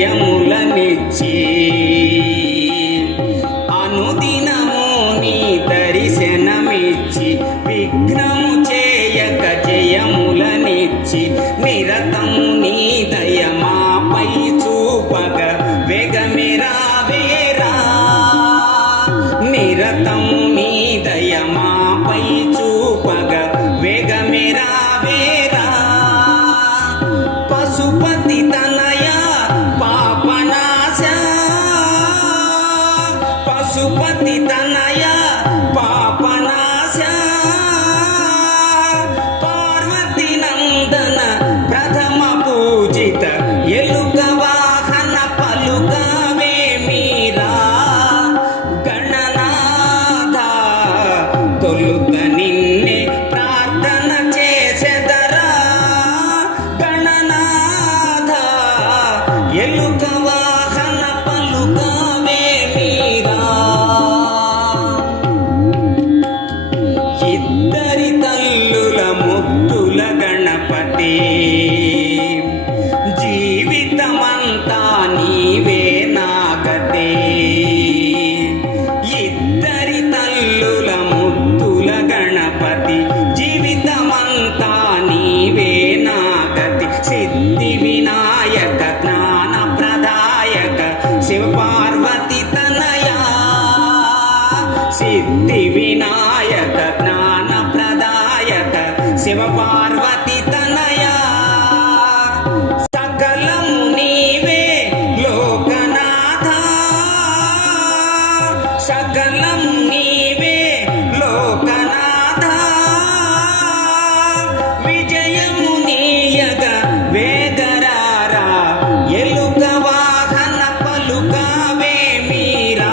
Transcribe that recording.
జయములనిచ్చి అనుదినము నీ దర్శనమిచ్చి విఘ్నము చేయక జయములనిచ్చి నిరతము నీ దయమాపై చూపగ వేగమిరా వేరా నిరతము నీ దయమా పశుపతి తనయ పాపనాశ పార్వతి నందన ప్రథమ పూజిత ఎలుక వాహన పలుకవే మీరా గణనాథ తొలుత నిన్నే ప్రార్థన చేసెదరా గణనాథ ఎలుక సిద్ధి వినాయక జ్ఞాన ప్రదాయక శివ పార్వతి తనయా. సకలం నీవే లోకనాథ. సకలం నీవే లోకనాథ. విజయము నీయగ వేగరారా. ఎలుక వాహన పలుకవే మీరా.